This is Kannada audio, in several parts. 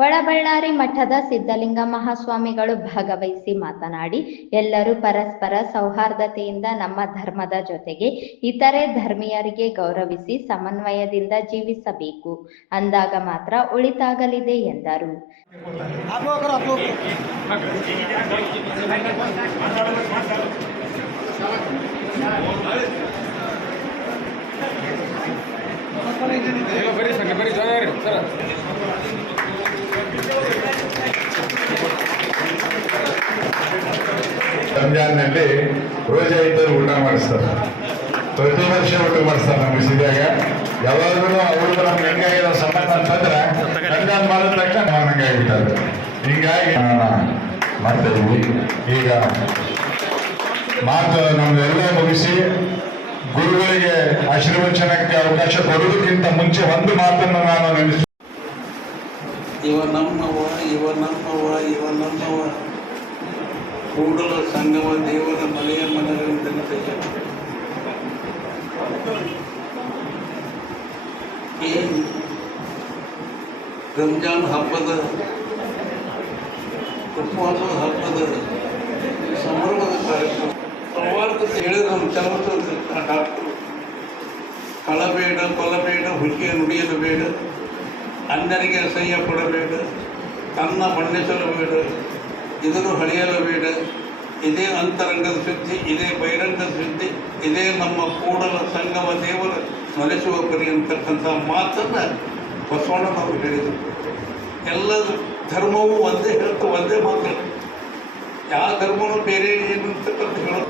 ಒಳಬಳ್ಳಾರಿ ಮಠದ ಸಿದ್ಧಲಿಂಗ ಮಹಾಸ್ವಾಮಿಗಳು ಭಾಗವಹಿಸಿ ಮಾತನಾಡಿ, ಎಲ್ಲರೂ ಪರಸ್ಪರ ಸೌಹಾರ್ದತೆಯಿಂದ ನಮ್ಮ ಧರ್ಮದ ಜೊತೆಗೆ ಇತರೆ ಧರ್ಮೀಯರಿಗೆ ಗೌರವಿಸಿ ಸಮನ್ವಯದಿಂದ ಜೀವಿಸಬೇಕು. ಅಂದಾಗ ಮಾತ್ರ ಉಳಿತಾಗಲಿದೆ ಎಂದರು ಎಲ್ಲ ಬರೀ ಸರ್ ಬರೀ ಜವಾರಿ ಸರ್ ರಂಜಾನ್ನಲ್ಲಿ ರೋಜಾ ಇದ್ದರು ಊಟ ಮಾಡಿಸ್ತಾರೆ. ಪ್ರತಿ ವರ್ಷ ಊಟ ಮಾಡಿಸ್ತಾರೆ ನಮ್ಮ ಸಿದ್ದಾಗ ಯಾವಾಗಲೂ ಅವ್ರಿಗೂ ನಮ್ಗೆ ಹೆಂಗಾಗಿರೋ ಸಂಬಂಧ ಅಂತಂದ್ರೆ ರಂಜಾನ್ ಮಾಡಿದ ತಕ್ಷಣ ನಮಗೆ ಹಿಂಗಾಗಿ ಮಾಡ್ತಾ ಈಗ ಮಾತು ನಮ್ದೆಲ್ಲ ಮುಗಿಸಿ, ಗುರುಗಳಿಗೆ ಆಶೀರ್ವಚನಕ್ಕೆ ಅವಕಾಶ ಕೊಡುವುದಕ್ಕಿಂತ ಮುಂಚೆ ಒಂದು ಮಾತನ್ನು ನಾನು ನೆನೆಸಿ ಇವ ನಮ್ಮವ ಇವ ನಮ್ಮವ ಇವ ನಮ್ಮವ ಕೂಡಲ ಸಂಗಮ ದೇವರ ಮನೆಯ ಮನರಂಜನೆಯ ಈ ರಂಜಾನ್ ಹಬ್ಬದ ಉಪವಾಸ ಹಬ್ಬದ ಸಂಭ್ರಮದ ಕಾರ್ಯಕ್ರಮ ಸೌಹಾರ್ದತೆ ಹೇಳಿದ ನಮ್ಮ ಚಲವತ್ತು ಡಾಕ್ಟರು ಕಳಬೇಡ ಕೊಲಬೇಡ ಹುಲಿಗೆ ನುಡಿಯಲು ಬೇಡ ಅನ್ಯರಿಗೆ ಅಸಹ್ಯ ಪಡಬೇಡ ತನ್ನ ಬಣ್ಣಿಸಲು ಬೇಡ ಇದನ್ನು ಹಳೆಯಲು ಬೇಡ. ಇದೇ ಅಂತರಂಗದ ಶುದ್ಧಿ ಇದೇ ಬಹಿರಂಗದ ಶುದ್ಧಿ ಇದೇ ನಮ್ಮ ಕೂಡಲ ಸಂಗಮ ದೇವರ ನೆಲೆಸುವ ಪರಿ ಅಂತಕ್ಕಂಥ ಮಾತನ್ನು ಬಸವಣ್ಣನವರು ಹೇಳಿದರು. ಎಲ್ಲ ಧರ್ಮವೂ ಒಂದೇ ಹೇಳ್ತು ಒಂದೇ ಮಾತು. ಯಾವ ಧರ್ಮವೂ ಬೇರೆ ಏನು ಅಂತಕ್ಕಂಥ ಹೇಳೋ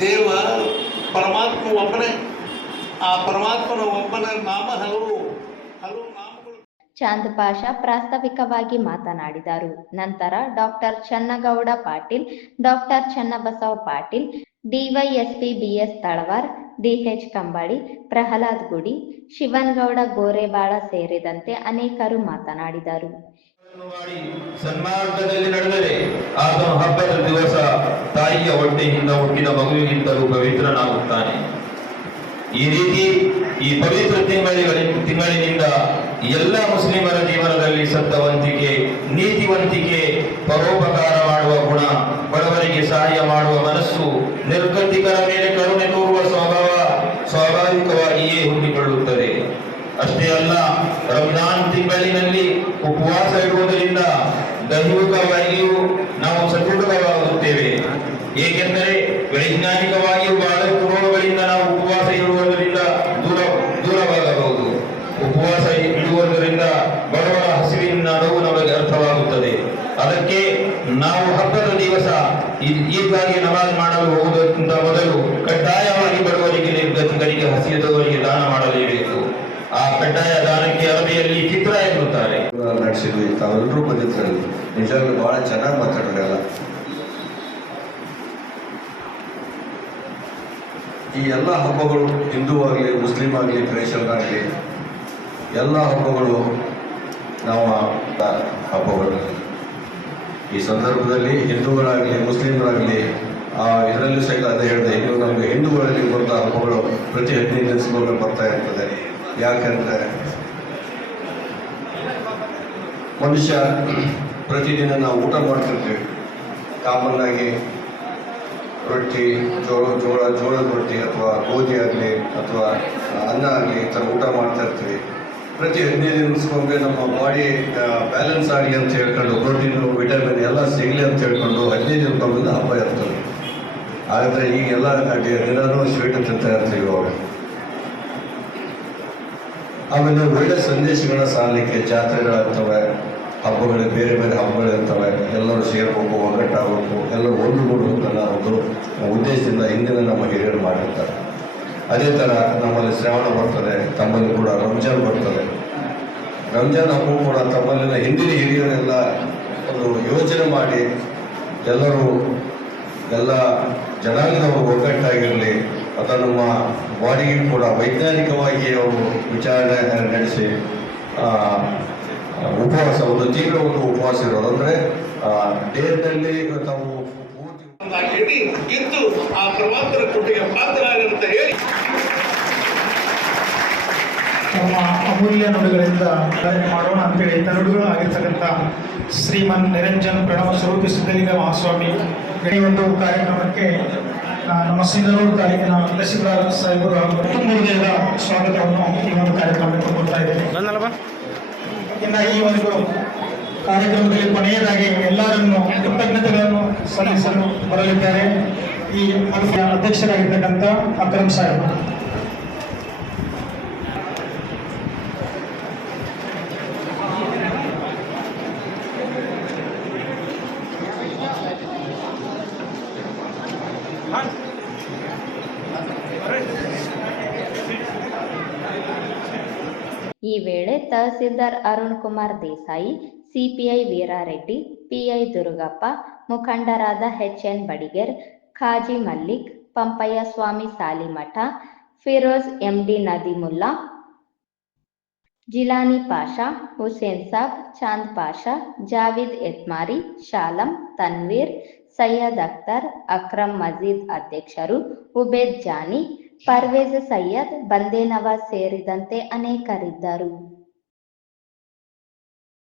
ದೇವ ಪರಮಾತ್ಮ ಒಬ್ಬನೇ. ಆ ಪರಮಾತ್ಮನ ಒಬ್ಬನ ನಾಮ ಹಲವು. ಹಲವು ನಾಮಗಳು ಚಾಂದ್ ಪಾಷಾ ಪ್ರಾಸ್ತಾವಿಕವಾಗಿ ಮಾತನಾಡಿದರು. ನಂತರ doctor Channagowda Patil doctor Channabasava Patil D Y S P B S Talawar D H Kambadi Prahlad Gudi, Shivangowda Gorebal ಸೇರಿದಂತೆ ಅನೇಕರು ಮಾತನಾಡಿದರು. ಸನ್ಮಾರ್ಗದಲ್ಲಿ ನಡೆದರೆ ಆತನು ಹಬ್ಬದ ದಿವಸ ತಾಯಿಯ ಹೊಟ್ಟೆಯಿಂದ ಹುಟ್ಟಿದ ಮಗುವಿಗಿಂತಲೂ ಪವಿತ್ರನಾಗುತ್ತಾನೆ. ಈ ರೀತಿ ಈ ಪವಿತ್ರ ತಿಂಗಳಿನ ತಿಂಗಳಿನಿಂದ ಎಲ್ಲ ಮುಸ್ಲಿಮರ ಜೀವನದಲ್ಲಿ ಸತ್ತವಂತಿಕೆ, ನೀತಿವಂತಿಕೆ, ಪರೋಪಕಾರ ಮಾಡುವ ಗುಣ, ಬಡವರಿಗೆ ಸಹಾಯ ಮಾಡುವ ಮನಸ್ಸು ನಿರ್ಗತಿಕರ ಮೇಲೆ ಕರುಣೆ ತೋರುವ ಸ್ವಭಾವ ಸ್ವಾಭಾವಿಕವಾಗಿಯೇ ಹುಟ್ಟಿಕೊಳ್ಳುತ್ತದೆ. ಅಷ್ಟೇ ಅಲ್ಲ ರಂಜಾನ್ ತಿಂಗಳಿನಲ್ಲಿ ಉಪವಾಸ ಇಡುವುದರಿಂದ ದೈಹಿಕವಾಗಿಯೂ ನಾವು ಸದೃಢವಾಗುತ್ತೇವೆ. ಏಕೆಂದರೆ ವೈಜ್ಞಾನಿಕವಾಗಿಯೂ ಬಹಳಷ್ಟು ರೋಗಗಳಿಂದ ನಾವು ಉಪವಾಸ ಇಡುವುದರಿಂದ ದೂರ ದೂರವಾಗಬಹುದು. ಉಪವಾಸ ಇಡುವುದರಿಂದ ಬಡವರ ಹಸಿವಿನ ನೋವು ನಮಗೆ ಅರ್ಥವಾಗುತ್ತದೆ. ಅದಕ್ಕೆ ನಾವು ಹಬ್ಬದ ದಿವಸ ಈಗಾಗಿ ನಮಾಜ್ ಮಾಡಲು ಹೋಗುವುದಕ್ಕಿಂತ ಮೊದಲು ಕಡ್ಡಾಯವಾಗಿ ಬಡವರಿಗೆ ನಿರ್ಗತಿಗಳಿಗೆ ಹಸಿಯದವರಿಗೆ ದಾನ ಮಾಡಲೇಬೇಕು. ಆ ಕಡ್ಡಾಯ ದಾನಕ್ಕೆ ಅರಬಿಯಲ್ಲಿ ಚಿತ್ರ ಎನ್ನುತ್ತಾರೆ. ನಡೆಸಿದ್ವಿ ತಾವೆಲ್ಲರೂ ಬಂದಿದ್ರಲ್ಲಿ. ನಿಜವಾಗ್ಲೂ ಬಹಳ ಚೆನ್ನಾಗಿ ಮಾತಾಡಿದ್ರಿ ಈ ಎಲ್ಲ ಹಬ್ಬಗಳು ಹಿಂದೂ ಆಗಲಿ, ಮುಸ್ಲಿಂ ಆಗಲಿ ಕ್ರೈಸ್ತರಾಗಲಿ ಎಲ್ಲ ಹಬ್ಬಗಳು ನಮ್ಮ ಹಬ್ಬಗಳು. ಈ ಸಂದರ್ಭದಲ್ಲಿ ಹಿಂದೂಗಳಾಗಲಿ, ಮುಸ್ಲಿಮರಾಗಲಿ, ಆ ಇದರಲ್ಲೂ ಸಹಿತ ಅದೇ ಹೇಳಿದೆ ಇದು ನಮಗೆ ಹಿಂದೂಗಳಲ್ಲಿ ಬರುವಂಥ ಹಬ್ಬಗಳು ಪ್ರತಿ ಹದಿನೈದು ದಿವಸಗಳು ಬರ್ತಾ ಇರ್ತದೆ. ಯಾಕಂದರೆ ಮನುಷ್ಯ ಪ್ರತಿದಿನ ನಾವು ಊಟ ಮಾಡ್ತಿರ್ತೀವಿ. ಕಾಮನ್ನಾಗಿ ರೊಟ್ಟಿ, ಜೋಳ ಜೋಳ, ಜೋಳದ ರೊಟ್ಟಿ ಅಥವಾ ಗೋಧಿ ಆಗಲಿ ಅಥವಾ ಅನ್ನ ಆಗಲಿ ಈ ಥರ ಊಟ ಮಾಡ್ತಾ ಇರ್ತೀವಿ. ಪ್ರತಿ ಹದಿನೈದು ನಿಮಿಷಕ್ಕೊಮ್ಮೆ ನಮ್ಮ ಬಾಡಿ ಬ್ಯಾಲೆನ್ಸ್ ಆಗಲಿ ಅಂತ ಹೇಳ್ಕೊಂಡು ಪ್ರೋಟೀನು, ವಿಟಮಿನ್ ಎಲ್ಲ ಸಿಗಲಿ ಅಂತ ಹೇಳ್ಕೊಂಡು ಹದಿನೈದು ದಿನಕ್ಕೊಮ್ಮೆ ಹಬ್ಬ ಇರ್ತದೆ. ಆದರೆ ಈಗೆಲ್ಲ ದಿನಾನೂ ಸ್ವೀಟ್ ತಿಂತಾ ಇರ್ತೀವಿ ಅವಾಗ ಆಮೇಲೆ ಒಳ್ಳೆ ಸಂದೇಶಗಳನ್ನ ಸಾರಲಿಕ್ಕೆ ಜಾತ್ರೆಗಳಾಗ್ತವೆ. ಹಬ್ಬಗಳು, ಬೇರೆ ಬೇರೆ ಹಬ್ಬಗಳಿರ್ತವೆ ಎಲ್ಲರೂ ಸೇರ್ಬೇಕು ಒಗ್ಗಟ್ಟಾಗಬೇಕು ಎಲ್ಲರೂ ಅನ್ನೋ ಒಂದು ಉದ್ದೇಶದಿಂದ ಹಿಂದಿನ ನಮ್ಮ ಹಿರಿಯರು ಮಾಡಿರ್ತಾರೆ. ಅದೇ ಥರ ನಮ್ಮಲ್ಲಿ ಶ್ರಾವಣ ಬರ್ತದೆ, ತಮ್ಮಲ್ಲಿ ಕೂಡ ರಂಜಾನ್ ಬರ್ತದೆ. ರಂಜಾನ್ ಹಬ್ಬ ಕೂಡ ತಮ್ಮಲ್ಲಿನ ಹಿಂದಿನ ಹಿರಿಯರೆಲ್ಲ ಒಂದು ಯೋಚನೆ ಮಾಡಿ, ಎಲ್ಲರೂ, ಎಲ್ಲ ಜನಾಂಗದವರು ಒಗ್ಗಟ್ಟಾಗಿರಲಿ, ಅಥವಾ ನಮ್ಮ ಬಾಡಿಗೆ ಕೂಡ ವೈಜ್ಞಾನಿಕವಾಗಿ ಅವರು ವಿಚಾರಣೆ ನಡೆಸಿ ಉಪವಾಸ ಒಂದು ತಿಂಗಳ ಒಂದು ಉಪವಾಸ ಇರೋದು. ಅಂದ್ರೆ ದೇಹದಲ್ಲಿ ತಾವು ಇದ್ದು ಆ ಪ್ರವಾಸರ ಕೊಟ್ಟಿಗೆ ಪಾತ್ರರಾಗಿರುತ್ತೆ ಅಂತ ಹೇಳಿ. ನಮ್ಮ ಅಮೂಲ್ಯ ನುಡಿಗಳಿಂದ ಕಾರ್ಯ ಮಾಡೋಣ ಅಂತೇಳಿ ತರುಡುಗಳು ಆಗಿರ್ತಕ್ಕಂಥ ಶ್ರೀಮನ್ ನಿರಂಜನ್ ಪ್ರಣವ ಸ್ವರೂಪಿ ಸಿದ್ಧಲಿಂಗ ಮಹಾಸ್ವಾಮಿ ಈ ಒಂದು ಕಾರ್ಯಕ್ರಮಕ್ಕೆ ನಮ್ಮ ಸಿಂಧನೂರು ತಾಲೂಕಿನ ತಹಸೀಲ್ದಾರ್ ಸಾಹೇಬರು ಕುಟುಂಬದ ಸ್ವಾಗತವನ್ನು ಈ ಒಂದು ಕಾರ್ಯಕ್ರಮಕ್ಕೆ ಕೊಡ್ತಾ ಇದ್ದೇನೆ. ಇನ್ನು ಈ ಒಂದು ಕಾರ್ಯಕ್ರಮದಲ್ಲಿ ಕೊನೆಯದಾಗಿ ಎಲ್ಲರನ್ನು ಕೃತಜ್ಞತೆಗಳನ್ನು ಸಲ್ಲಿಸಲು ಬರಲಿದ್ದಾರೆ ಈ ಅಧ್ಯಕ್ಷರಾಗಿರ್ತಕ್ಕಂಥ ಅಕ್ರಮ್ ಸಾಹೇಬ್. ಈ ವೇಳೆ ತಹಸೀಲ್ದಾರ್ ಅರುಣ್ ಕುಮಾರ್ ದೇಸಾಯಿ ಸಿಪಿಐ ವೀರಾರೆಡ್ಡಿ ಪಿಐ ದುರುಗಪ್ಪ ಮುಖಂಡರಾದ H N Badiger Khaji Mallik Pampayya Swami Salimath Firoz MD Nadimulla Jilani Pasha Hussain Sab Chand Pasha Javid Etmari Shalam Tanveer Syed Akhtar Akram Majeed ಅಧ್ಯಕ್ಷರು ಉಬೇದ್ ಜಾನಿ ಪರ್ವೇಜ್ ಸೈಯದ್ ಬಂದೇ ನವಾಜ್ ಸೇರಿದಂತೆ ಅನೇಕರಿದ್ದರು.